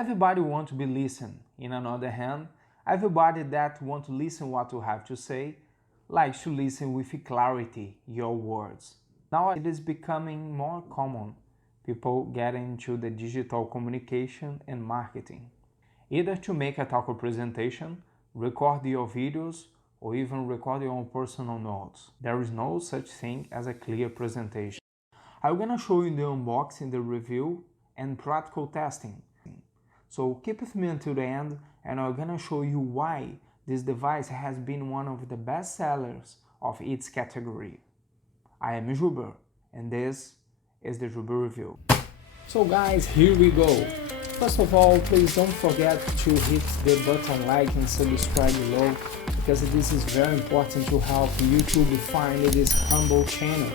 Everybody wants to be listened. In another hand, everybody that wants to listen what you have to say likes to listen with clarity your words. Now it is becoming more common, people getting into the digital communication and marketing. Either to make a talk or presentation, record your videos, or even record your own personal notes. There is no such thing as a clear presentation. I'm gonna show you the unboxing, the review, and practical testing. So keep with me until the end, and I'm gonna show you why this device has been one of the best sellers of its category. I am Juba, and this is the Juba Review. So guys, here we go. First of all, please don't forget to hit the button like and subscribe below, because this is very important to help YouTube find this humble channel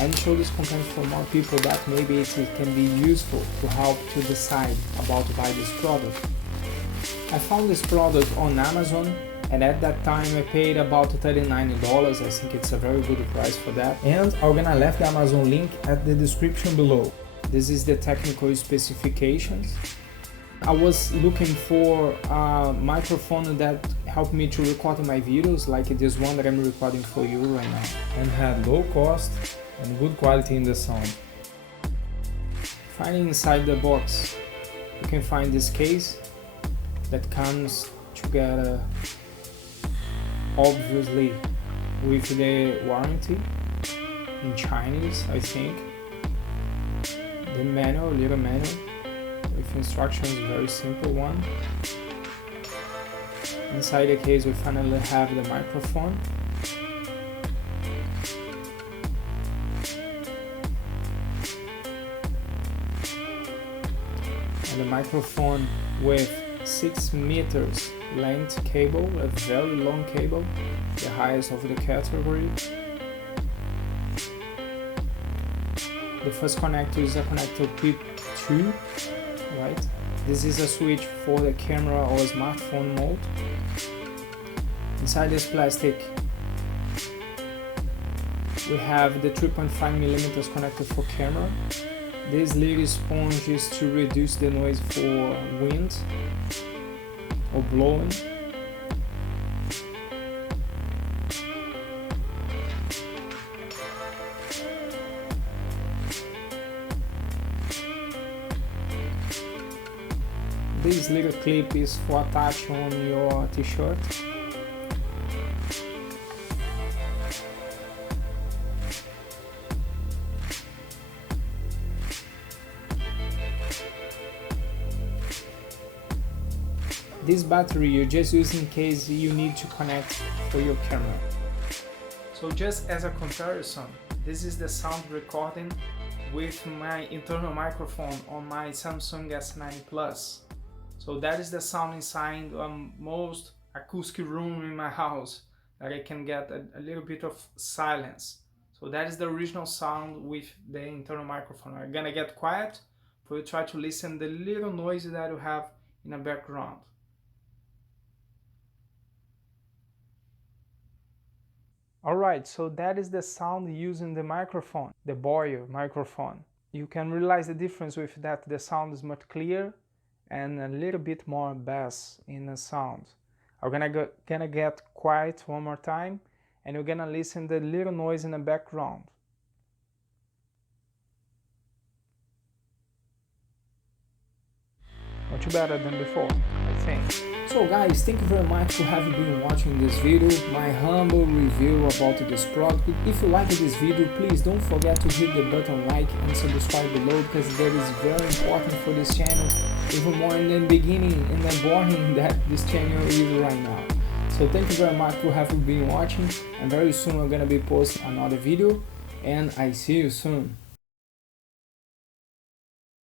and show this content for more people that maybe it can be useful to help to decide about to buy this product. I found this product on Amazon, and at that time I paid about $39. I think it's a very good price for that, and I'm gonna leave the Amazon link at the description below. This is the technical specifications. I was looking for a microphone that helped me to record my videos, like this one that I'm recording for you right now, and had low cost and good quality in the sound. Finally, inside the box you can find this case that comes together obviously with the warranty in Chinese, I think. The manual, little manual with instructions, very simple one. Inside the case we finally have the microphone. And the microphone with 6 meters length cable, a very long cable, the highest of the category. The first connector is a connector P2, right? This is a switch for the camera or smartphone mode. Inside this plastic we have the 3.5mm connector for camera. This little sponge is to reduce the noise for wind or blowing. This little clip is for attach on your t-shirt. This battery you just use in case you need to connect for your camera. So just as a comparison, this is the sound recording with my internal microphone on my Samsung S9 Plus. So that is the sound inside most acoustic room in my house, that I can get a little bit of silence. So that is the original sound with the internal microphone. I'm gonna get quiet for you to try to listen the little noise that you have in the background. Alright, so that is the sound using the microphone, the Boya microphone. You can realize the difference with that. The sound is much clearer and a little bit more bass in the sound. I'm gonna get quiet one more time, and you're gonna listen the little noise in the background. Much better than before, I think. So guys, thank you very much for having been watching this video, my humble review about this product. If you like this video, please don't forget to hit the button like and subscribe below, because that is very important for this channel, even more in the beginning and the boring that this channel is right now. So thank you very much for having been watching, and very soon I'm gonna be posting another video, and I see you soon.